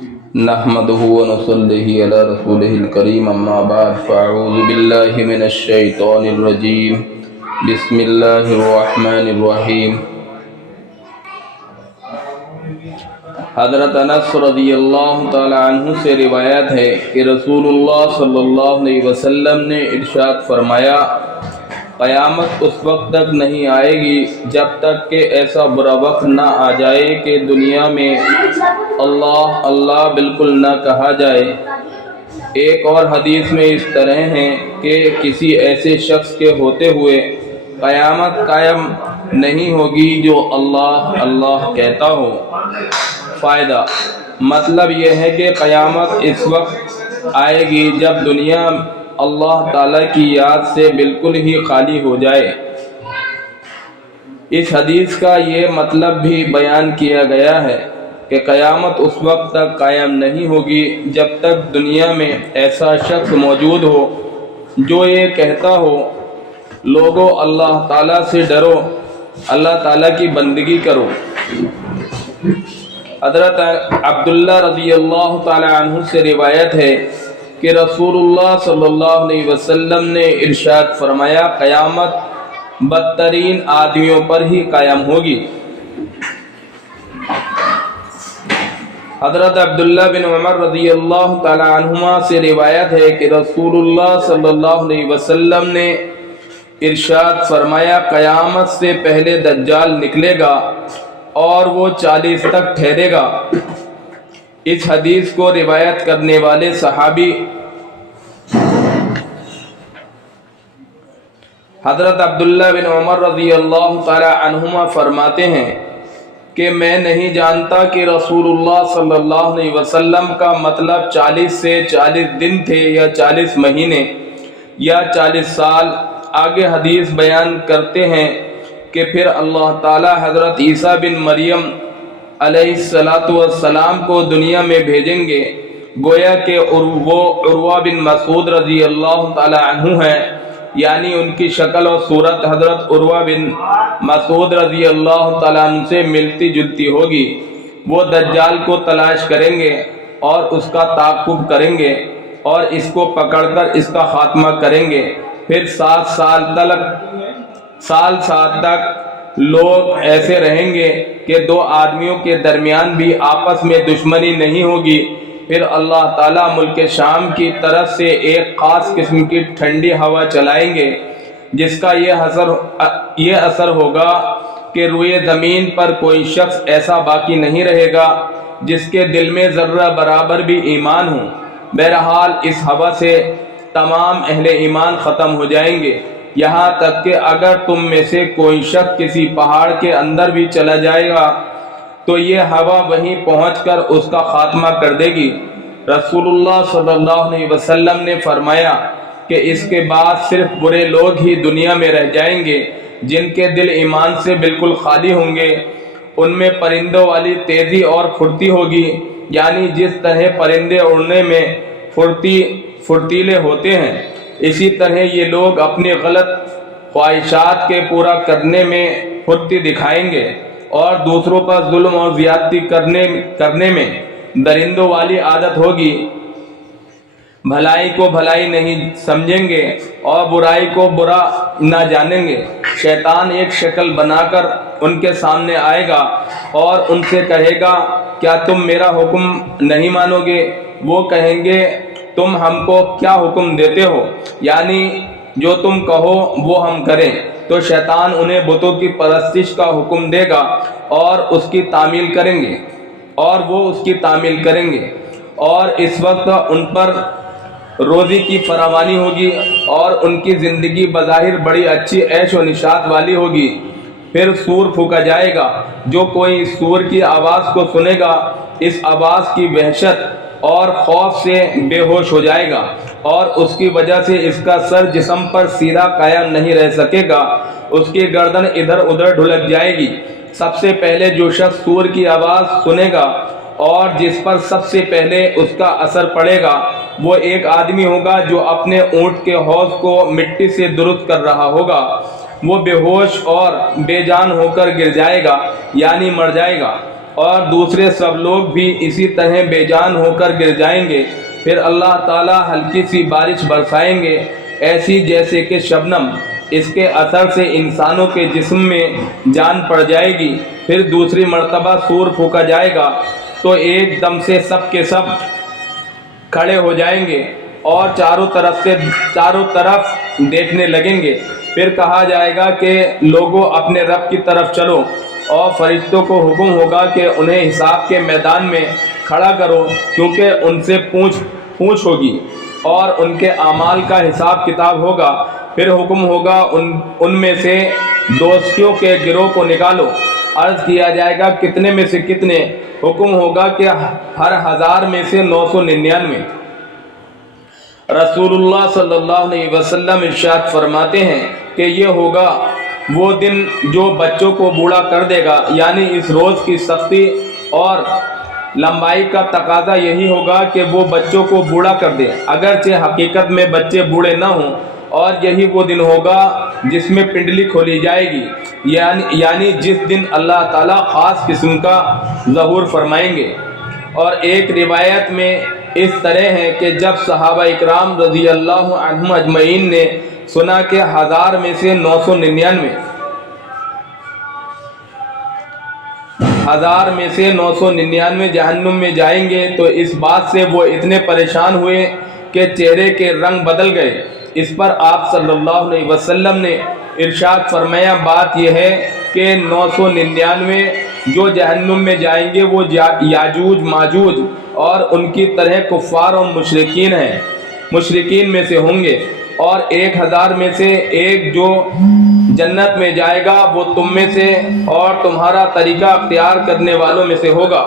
نحمده ونصلي على رسوله الكريم اما بعد فاعوذ بالله من الشيطان الرجيم بسم الله الرحمن الرحیم۔ حضرت انس رضی اللہ تعالی عنہ سے روایت ہے کہ رسول اللہ صلی اللہ علیہ وسلم نے ارشاد فرمایا، قیامت اس وقت تک نہیں آئے گی جب تک کہ ایسا برا وقت نہ آ جائے کہ دنیا میں اللہ اللہ بالکل نہ کہا جائے۔ ایک اور حدیث میں اس طرح ہے کہ کسی ایسے شخص کے ہوتے ہوئے قیامت قائم نہیں ہوگی جو اللہ اللہ کہتا ہو۔ فائدہ: مطلب یہ ہے کہ قیامت اس وقت آئے گی جب دنیا اللہ تعالیٰ کی یاد سے بالکل ہی خالی ہو جائے۔ اس حدیث کا یہ مطلب بھی بیان کیا گیا ہے کہ قیامت اس وقت تک قائم نہیں ہوگی جب تک دنیا میں ایسا شخص موجود ہو جو یہ کہتا ہو، لوگو اللہ تعالیٰ سے ڈرو، اللہ تعالیٰ کی بندگی کرو۔ حضرت عبداللہ رضی اللہ تعالی عنہ سے روایت ہے کہ رسول اللہ صلی اللہ علیہ وسلم نے ارشاد فرمایا، قیامت بدترین آدمیوں پر ہی قائم ہوگی۔ حضرت عبداللہ بن عمر رضی اللہ تعالی عنہما سے روایت ہے کہ رسول اللہ صلی اللہ علیہ وسلم نے ارشاد فرمایا، قیامت سے پہلے دجال نکلے گا اور وہ 40 تک ٹھہرے گا۔ اس حدیث کو روایت کرنے والے صحابی حضرت عبداللہ بن عمر رضی اللہ تعالی عنہما فرماتے ہیں کہ میں نہیں جانتا کہ رسول اللہ صلی اللہ علیہ وسلم کا مطلب 40 سے 40 دن تھے یا 40 مہینے یا 40 سال۔ آگے حدیث بیان کرتے ہیں کہ پھر اللہ تعالی حضرت عیسیٰ بن مریم علیہ السلام کو دنیا میں بھیجیں گے، گویا کہ وہ عروہ بن مسعود رضی اللہ تعالی عنہ ہیں، یعنی ان کی شکل و صورت حضرت عروہ بن مسعود رضی اللہ تعالی عنہ سے ملتی جلتی ہوگی۔ وہ دجال کو تلاش کریں گے اور اس کا تعاقب کریں گے اور اس کو پکڑ کر اس کا خاتمہ کریں گے۔ پھر 7 سال تک لوگ ایسے رہیں گے کہ 2 آدمیوں کے درمیان بھی آپس میں دشمنی نہیں ہوگی۔ پھر اللہ تعالیٰ ملک شام کی طرف سے ایک خاص قسم کی ٹھنڈی ہوا چلائیں گے جس کا یہ اثر ہوگا کہ روئے زمین پر کوئی شخص ایسا باقی نہیں رہے گا جس کے دل میں ذرہ برابر بھی ایمان ہو۔ بہرحال اس ہوا سے تمام اہل ایمان ختم ہو جائیں گے، یہاں تک کہ اگر تم میں سے کوئی شخص کسی پہاڑ کے اندر بھی چلا جائے گا تو یہ ہوا وہیں پہنچ کر اس کا خاتمہ کر دے گی۔ رسول اللہ صلی اللہ علیہ وسلم نے فرمایا کہ اس کے بعد صرف برے لوگ ہی دنیا میں رہ جائیں گے جن کے دل ایمان سے بالکل خالی ہوں گے۔ ان میں پرندوں والی تیزی اور پھرتی ہوگی، یعنی جس طرح پرندے اڑنے میں پھرتیلے ہوتے ہیں، اسی طرح یہ لوگ اپنی غلط خواہشات کے پورا کرنے میں پھرتی دکھائیں گے اور دوسروں پر ظلم اور زیادتی کرنے میں درندوں والی عادت ہوگی۔ بھلائی کو بھلائی نہیں سمجھیں گے اور برائی کو برا نہ جانیں گے۔ شیطان ایک شکل بنا کر ان کے سامنے آئے گا اور ان سے کہے گا، کیا تم میرا حکم نہیں مانو گے؟ وہ کہیں گے، تم ہم کو کیا حکم دیتے ہو؟ یعنی جو تم کہو وہ ہم کریں۔ تو شیطان انہیں بتوں کی پرستش کا حکم دے گا اور اس کی تعمیل کریں گے اور وہ اس کی تعمیل کریں گے، اور اس وقت ان پر روزی کی فراوانی ہوگی اور ان کی زندگی بظاہر بڑی اچھی عیش و نشاط والی ہوگی۔ پھر سور پھونکا جائے گا، جو کوئی سور کی آواز کو سنے گا اس آواز کی وحشت اور خوف سے بے ہوش ہو جائے گا اور اس کی وجہ سے اس کا سر جسم پر سیدھا قائم نہیں رہ سکے گا، اس کی گردن ادھر ادھر ڈھلک جائے گی۔ سب سے پہلے جو شخص سور کی آواز سنے گا اور جس پر سب سے پہلے اس کا اثر پڑے گا وہ ایک آدمی ہوگا جو اپنے اونٹ کے حوض کو مٹی سے درست کر رہا ہوگا۔ وہ بے ہوش اور بے جان ہو کر گر جائے گا، یعنی مر جائے گا۔ اور دوسرے سب لوگ بھی اسی طرح بے جان ہو کر گر جائیں گے۔ پھر اللہ تعالیٰ ہلکی سی بارش برسائیں گے، ایسی جیسے کہ شبنم، اس کے اثر سے انسانوں کے جسم میں جان پڑ جائے گی۔ پھر دوسری مرتبہ سور پھونکا جائے گا تو ایک دم سے سب کے سب کھڑے ہو جائیں گے اور چاروں طرف دیکھنے لگیں گے۔ پھر کہا جائے گا کہ لوگوں اپنے رب کی طرف چلو، اور فرشتوں کو حکم ہوگا کہ انہیں حساب کے میدان میں کھڑا کرو، کیونکہ ان سے پوچھ ہوگی اور ان کے اعمال کا حساب کتاب ہوگا۔ پھر حکم ہوگا ان میں سے دوستیوں کے گروہ کو نکالو۔ عرض کیا جائے گا کتنے میں سے کتنے؟ حکم ہوگا کہ ہر 1000 میں سے 999۔ رسول اللہ صلی اللہ علیہ وسلم ارشاد فرماتے ہیں کہ یہ ہوگا وہ دن جو بچوں کو بوڑھا کر دے گا، یعنی اس روز کی سختی اور لمبائی کا تقاضا یہی ہوگا کہ وہ بچوں کو بوڑھا کر دے، اگرچہ حقیقت میں بچے بوڑھے نہ ہوں۔ اور یہی وہ دن ہوگا جس میں پنڈلی کھولی جائے گی، یعنی جس دن اللہ تعالیٰ خاص قسم کا ظہور فرمائیں گے۔ اور ایک روایت میں اس طرح ہے کہ جب صحابہ اکرام رضی اللہ عنہم اجمعین نے سنا کہ 1000 میں سے 999 1000 میں سے 999 جہنم میں جائیں گے، تو اس بات سے وہ اتنے پریشان ہوئے کہ چہرے کے رنگ بدل گئے۔ اس پر آپ صلی اللہ علیہ وسلم نے ارشاد فرمایا، بات یہ ہے کہ 999 جو جہنم میں جائیں گے وہ یاجوج ماجوج اور ان کی طرح کفار اور مشرکین میں سے ہوں گے، اور 1000 میں سے ایک جو جنت میں جائے گا وہ تم میں سے اور تمہارا طریقہ اختیار کرنے والوں میں سے ہوگا۔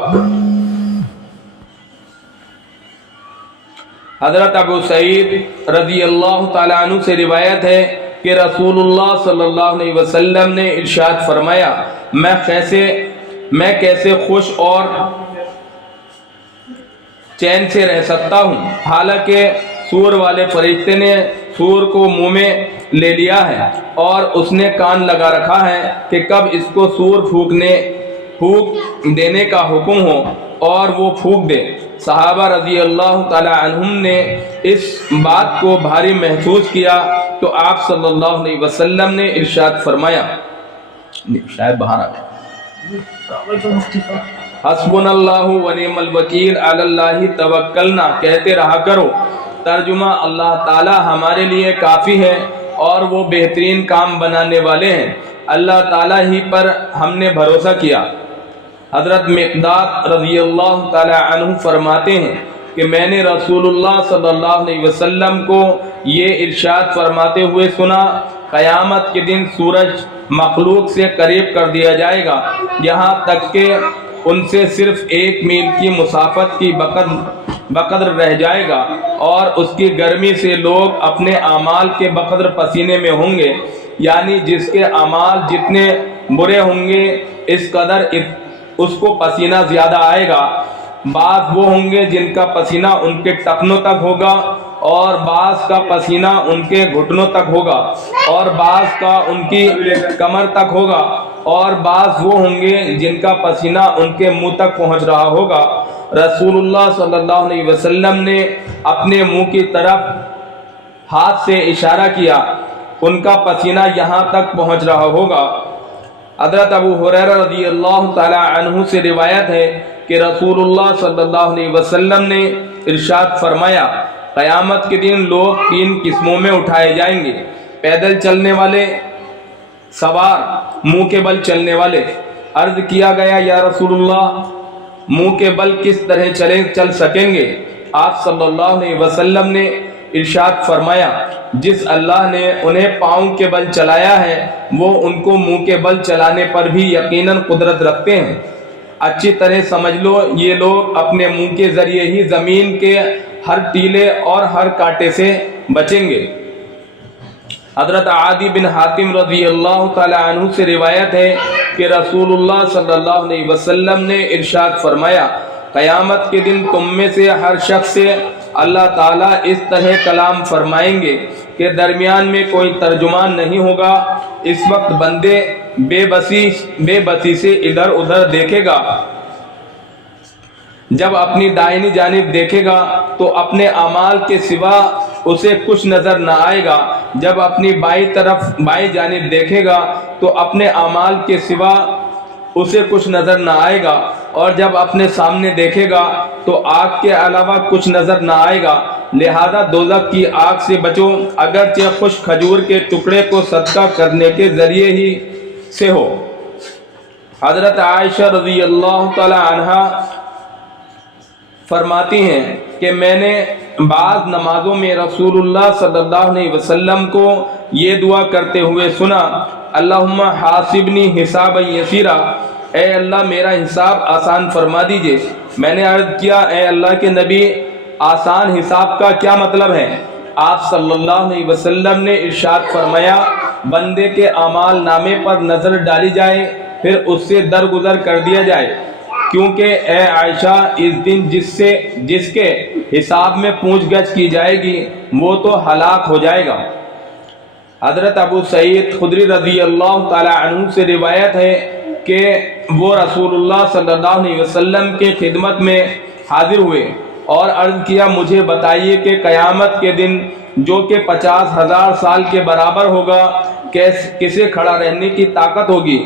حضرت ابو سعید رضی اللہ تعالیٰ عنہ سے روایت ہے کہ رسول اللہ صلی اللہ علیہ وسلم نے ارشاد فرمایا، میں کیسے خوش اور چین سے رہ سکتا ہوں، حالانکہ سور والے فرشتے نے سور کو منہ میں لے لیا ہے اور اس نے کان لگا رکھا ہے کہ کب اس کو سور پھونک دینے کا حکم ہو اور وہ پھونک دے۔ صحابہ رضی اللہ تعالی عنہم نے اس بات کو بھاری محسوس کیا تو آپ صلی اللہ علیہ وسلم نے ارشاد فرمایا، شاید باہر آ گیا، حسبنا اللہ و نعم الوکیل علی اللہ توکلنا، کہتے رہا کرو۔ ترجمہ، اللہ تعالی ہمارے لیے کافی ہے اور وہ بہترین کام بنانے والے ہیں، اللہ تعالی ہی پر ہم نے بھروسہ کیا۔ حضرت مقداد رضی اللہ تعالی عنہ فرماتے ہیں کہ میں نے رسول اللہ صلی اللہ علیہ وسلم کو یہ ارشاد فرماتے ہوئے سنا، قیامت کے دن سورج مخلوق سے قریب کر دیا جائے گا، یہاں تک کہ ان سے صرف 1 میل کی مسافت کی بقدر رہ جائے گا، اور اس کی گرمی سے لوگ اپنے اعمال کے بقدر پسینے میں ہوں گے، یعنی جس کے اعمال جتنے برے ہوں گے اس قدر اس کو پسینہ زیادہ آئے گا۔ بعض وہ ہوں گے جن کا پسینہ ان کے ٹخنوں تک ہوگا، اور بعض کا پسینہ ان کے گھٹنوں تک ہوگا، اور بعض کا ان کی کمر تک ہوگا، اور بعض وہ ہوں گے جن کا پسینہ ان کے منہ تک پہنچ رہا ہوگا۔ رسول اللہ صلی اللہ علیہ وسلم نے اپنے منہ کی طرف ہاتھ سے اشارہ کیا، ان کا پسینہ یہاں تک پہنچ رہا ہوگا۔ حضرت ابو ہریرہ رضی اللہ تعالی عنہ سے روایت ہے کہ رسول اللہ صلی اللہ علیہ وسلم نے ارشاد فرمایا، قیامت کے دن لوگ 3 قسموں میں اٹھائے جائیں گے، پیدل چلنے والے، سوار، منہ کے بل چلنے والے۔ عرض کیا گیا، یا رسول اللہ، منہ کے بل کس طرح چل سکیں گے؟ آپ صلی اللہ علیہ وسلم نے ارشاد فرمایا، جس اللہ نے انہیں پاؤں کے بل چلایا ہے وہ ان کو منہ کے بل چلانے پر بھی یقیناً قدرت رکھتے ہیں۔ اچھی طرح سمجھ لو، یہ لوگ اپنے منہ کے ذریعے ہی زمین کے ہر ٹیلے اور ہر کانٹے سے بچیں گے۔ حضرت عادی بن حاتم رضی اللہ تعالی عنہ سے روایت ہے کہ رسول اللہ صلی اللہ علیہ وسلم نے ارشاد فرمایا، قیامت کے دن تم میں سے ہر شخص سے اللہ تعالیٰ اس طرح کلام فرمائیں گے کہ درمیان میں کوئی ترجمان نہیں ہوگا۔ اس وقت بندے بے بسی سے ادھر ادھر دیکھے گا جب اپنی دائنی جانب دیکھے گا تو اپنے اعمال کے سوا اسے کچھ نظر نہ آئے گا، جب اپنی بائیں جانب دیکھے گا تو اپنے اعمال کے سوا اسے کچھ نظر نہ آئے گا، اور جب اپنے سامنے دیکھے گا تو آگ کے علاوہ کچھ نظر نہ آئے گا۔ لہذا دوزخ کی آگ سے بچو، اگرچہ خشک کھجور کے ٹکڑے کو صدقہ کرنے کے ذریعے ہی سے ہو۔ حضرت عائشہ رضی اللہ تعالی عنہا فرماتی ہیں کہ میں نے بعض نمازوں میں رسول اللہ صلی اللہ علیہ وسلم کو یہ دعا کرتے ہوئے سنا، اللہم حاسبنی حسابا یسیرا، اے اللہ میرا حساب آسان فرما دیجئے۔ میں نے عرض کیا، اے اللہ کے نبی، آسان حساب کا کیا مطلب ہے؟ آپ صلی اللہ علیہ وسلم نے ارشاد فرمایا، بندے کے اعمال نامے پر نظر ڈالی جائے، پھر اس سے درگزر کر دیا جائے، کیونکہ اے عائشہ اس دن جس کے حساب میں پوچھ گچھ کی جائے گی وہ تو ہلاک ہو جائے گا۔ حضرت ابو سعید خدری رضی اللہ تعالی عنہ سے روایت ہے کہ وہ رسول اللہ صلی اللہ علیہ وسلم کے خدمت میں حاضر ہوئے اور عرض کیا، مجھے بتائیے کہ قیامت کے دن جو کہ 50,000 سال کے برابر ہوگا کسے کھڑا رہنے کی طاقت ہوگی،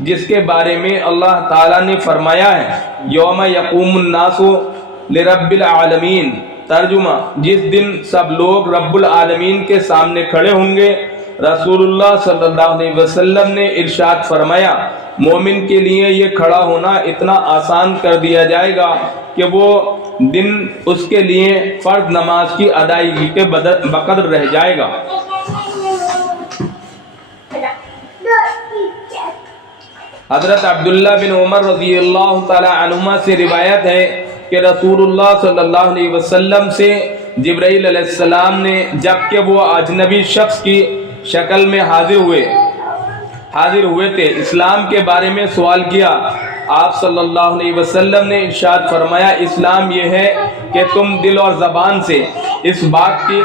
جس کے بارے میں اللہ تعالیٰ نے فرمایا ہے، یوم یقوم الناس لرب العالمین، ترجمہ جس دن سب لوگ رب العالمین کے سامنے کھڑے ہوں گے۔ رسول اللہ صلی اللہ علیہ وسلم نے ارشاد فرمایا، مومن کے لیے یہ کھڑا ہونا اتنا آسان کر دیا جائے گا کہ وہ دن اس کے لیے فرض نماز کی ادائیگی کے بقدر رہ جائے گا۔ حضرت عبداللہ بن عمر رضی اللہ تعالی عنہما سے روایت ہے کہ رسول اللہ صلی اللہ علیہ وسلم سے جبرائیل علیہ السلام نے جب کہ وہ اجنبی شخص کی شکل میں حاضر ہوئے تھے، اسلام کے بارے میں سوال کیا۔ آپ صلی اللہ علیہ وسلم نے ارشاد فرمایا، اسلام یہ ہے کہ تم دل اور زبان سے اس بات کی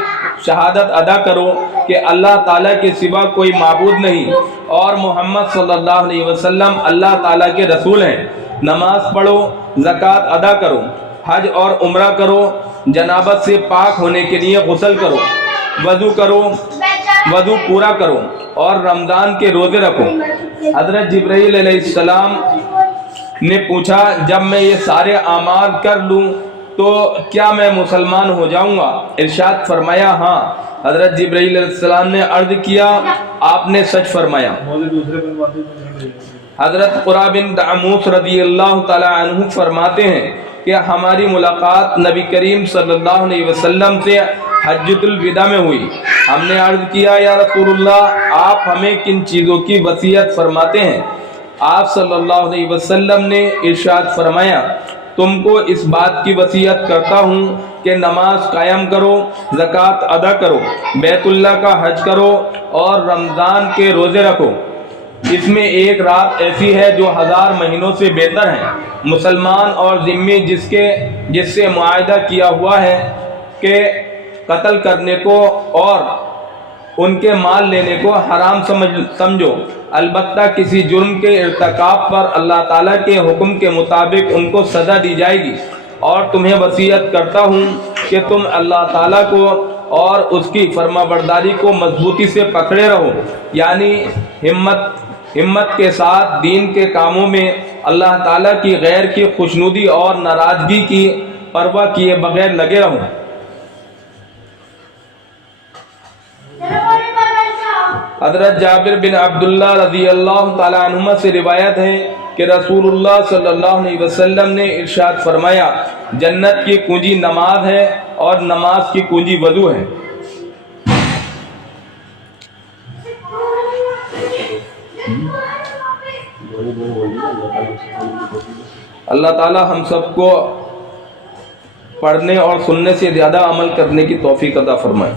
شہادت ادا کرو کہ اللہ تعالیٰ کے سوا کوئی معبود نہیں اور محمد صلی اللہ علیہ وسلم اللہ تعالیٰ کے رسول ہیں، نماز پڑھو، زکوٰۃ ادا کرو، حج اور عمرہ کرو، جنابت سے پاک ہونے کے لیے غسل کرو، وضو پورا کرو اور رمضان کے روزے رکھو۔ حضرت جبرائیل علیہ السلام نے پوچھا، جب میں یہ سارے اعمال کر لوں تو کیا میں مسلمان ہو جاؤں گا؟ ارشاد فرمایا، ہاں۔ حضرت جبرائیل علیہ السلام نے عرض کیا، آپ نے سچ فرمایا۔ حضرت قرہ بن دعموس رضی اللہ تعالی عنہ فرماتے ہیں کہ ہماری ملاقات نبی کریم صلی اللہ علیہ وسلم سے حجۃ الوداع میں ہوئی۔ ہم نے عرض کیا، یا رسول اللہ، آپ ہمیں کن چیزوں کی وصیت فرماتے ہیں؟ آپ صلی اللہ علیہ وسلم نے ارشاد فرمایا، تم کو اس بات کی وصیت کرتا ہوں کہ نماز قائم کرو، زکوٰۃ ادا کرو، بیت اللہ کا حج کرو اور رمضان کے روزے رکھو۔ اس میں ایک رات ایسی ہے جو 1000 مہینوں سے بہتر ہے۔ مسلمان اور ذمہ جس سے معاہدہ کیا ہوا ہے کہ قتل کرنے کو اور ان کے مال لینے کو حرام سمجھو، البتہ کسی جرم کے ارتکاب پر اللہ تعالیٰ کے حکم کے مطابق ان کو سزا دی جائے گی، اور تمہیں وصیت کرتا ہوں کہ تم اللہ تعالیٰ کو اور اس کی فرما برداری کو مضبوطی سے پکڑے رہو، یعنی ہمت کے ساتھ دین کے کاموں میں اللہ تعالیٰ کی غیر کی خوشنودی اور ناراضگی کی پرواہ کیے بغیر لگے رہو۔ حضرت جابر بن عبداللہ رضی اللہ تعالی عنہما سے روایت ہے کہ رسول اللہ صلی اللہ علیہ وسلم نے ارشاد فرمایا، جنت کی کنجی نماز ہے اور نماز کی کنجی وضو ہے۔ اللہ تعالی ہم سب کو پڑھنے اور سننے سے زیادہ عمل کرنے کی توفیق عطا فرمائے۔